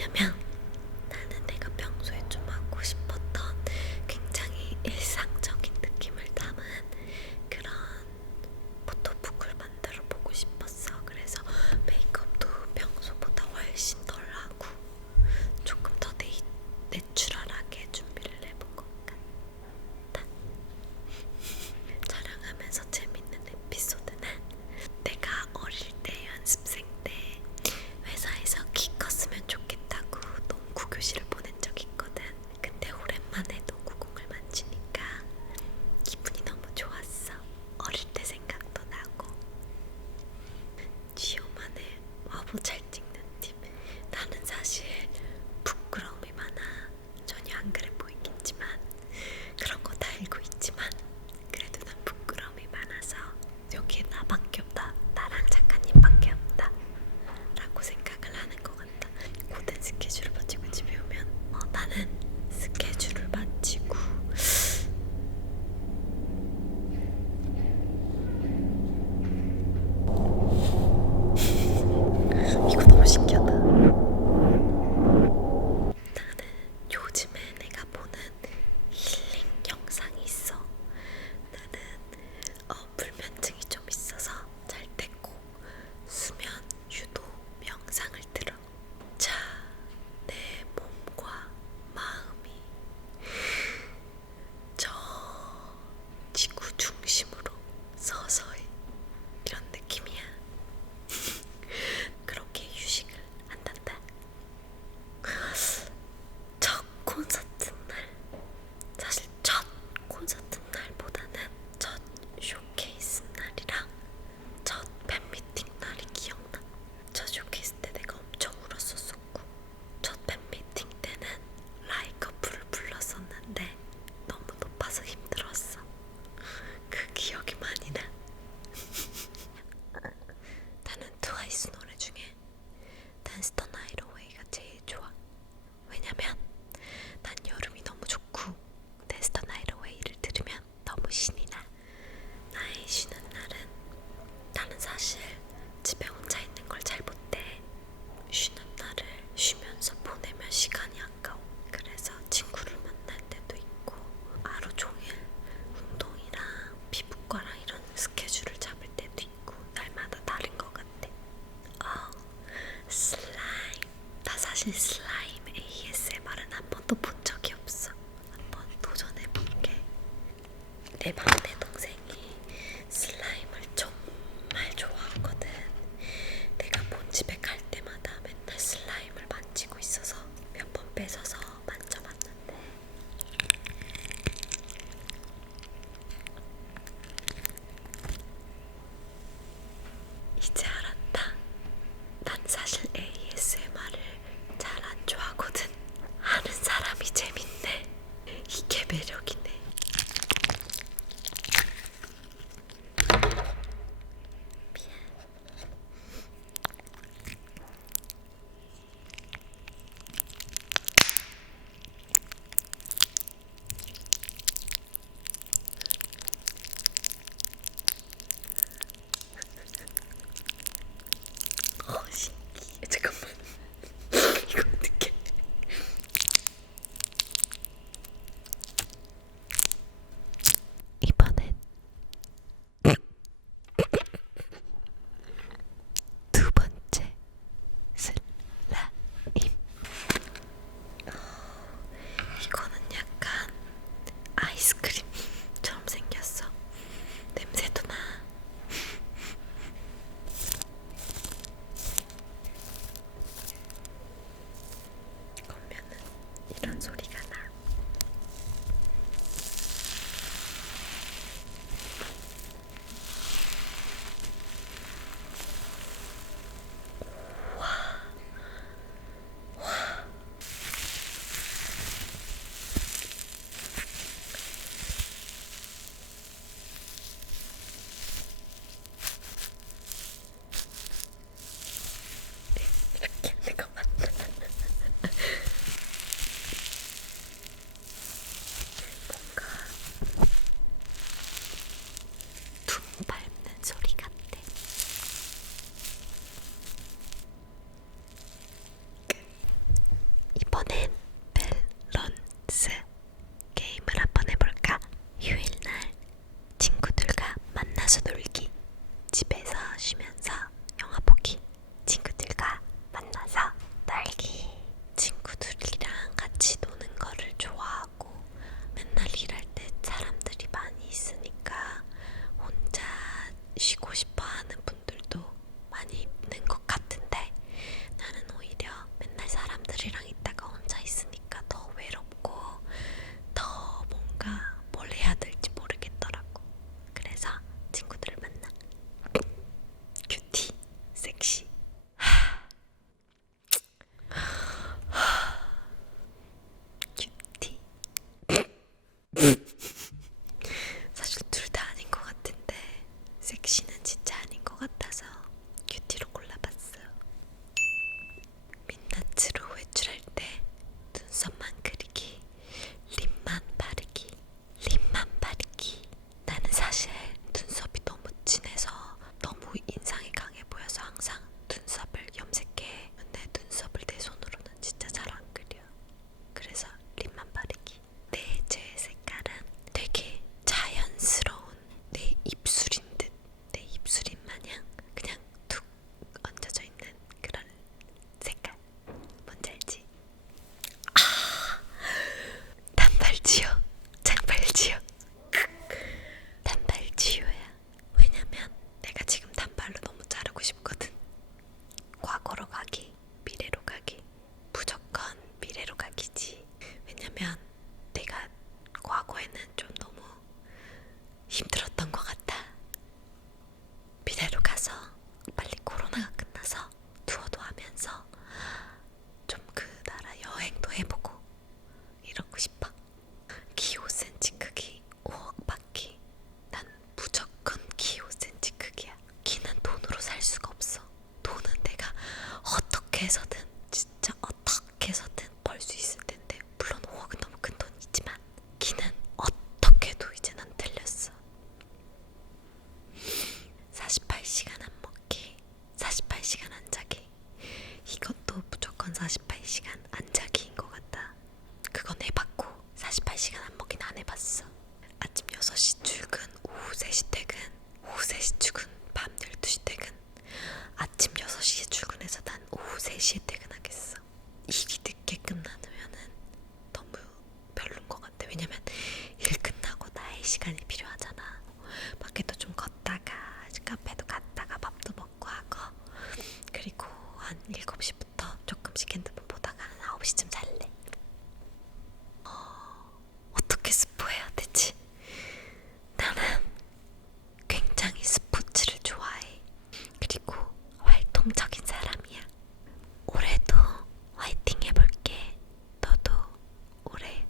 왜냐면 나는 내가 평소에 좀 하고 싶었던 굉장히 일상적인 느낌을 담은 그런 포토북을 만들어 보고 싶었어. 그래서 메이크업도 평소보다 훨씬 덜 하고 조금 더 내추럴하게 준비를 해본 것 같다. 촬영하면서 재밌는 에피소드는 내가 어릴 때 연습생 때 회사에서 키 컸으면 좋겠다고 농구 교실을 보낸 적이 있거든. 근데 오랜만에 농구공을 만지니까 기분이 너무 좋았어. 어릴 때 생각도 나고. 지효만의 화보 잘 찍는 팁. 나는 사실 부끄러움이 많아. 전혀 안 그래 보이겠지만 그런 거 다 알고 있지만 그래도 난 부끄러움이 많아서 여기에 나밖에 없다, 나랑 작가님밖에 없다 라고 생각을 하는 것 같다. 고된 스케줄을 마치고 집에 오면 나는 스케줄을 마치고 이거 너무 신기하다. 나는 요즘에 내가 보는 힐링 영상이 있어. 나는 불면증이 좀 있어서 잘 때 꼭 수면 유도 명상을 들어. 자, 내 몸과 마음이 저 지구 중심으로 서서히 이런 느낌이야. 그렇게 휴식을 한단다. 첫 콘서트 날, 사실 첫 콘서트 날보다는 첫 쇼케이스 날이랑 첫 팬미팅 날이 기억나. 첫 쇼케이스 때 내가 엄청 울었었고 첫 팬미팅 때는 라이커플을 불렀었는데 너무 높아서 힘들었어. 그 기억이 많이 나. 나는 트와이스 노래 중에 Dance the Night Away가 제일 좋아. 왜냐면 난 여름이 너무 좋고 Dance the Night Away를 들으면 너무 신이 나. 나의 쉬는 날은 나는 사실 집에 혼자 있는 걸 잘 못해. 쉬는 날을 쉬면서 보내면 시간이 아까워. 그래서 친구를 만날 때도 있고 하루 종일 운동이랑 피부과랑 이런 스케줄을 잡을 때도 있고 날마다 다른 것 같아. 슬라임. 나 사실 슬라임 ASMR은 한 번도 본 적이 없어. 한번 도전해볼게. 내 막내 동생이 슬라임을 정말 좋아하거든. 내가 본집에 갈 때마다 맨날 슬라임을 만지고 있어서 몇 번 뺏어서 만져봤는데 이제 알았다. 난 사실 ASMR을 잘 안 좋아하거든. 하는 사람이 재밌네. 이게 매력이네. 48시간 안 자기인 것 같다. 그건 해봤고 48시간 안 먹긴 안 해봤어. 아침 6시 출근, 오후 3시 퇴근, 오후 3시 출근, 밤 12시 퇴근. 아침 6시에 출근해서 난 오후 3시에 퇴근하겠어. 일이 늦게 끝나면은 너무 별론 것 같아. 왜냐면 일 끝나고 나의 시간이 필요하잖아. 밖에도 좀 걷다가 카페도 갔다가 밥도 먹고 하고, 그리고 한 7시부터 조금씩 핸드폰 보다가 한 9시쯤 잘래. 어떻게 스포해야 되지? 나는 굉장히 스포츠를 좋아해. 그리고 활동적인 사람이야. 올해도 화이팅 해볼게. 너도 올해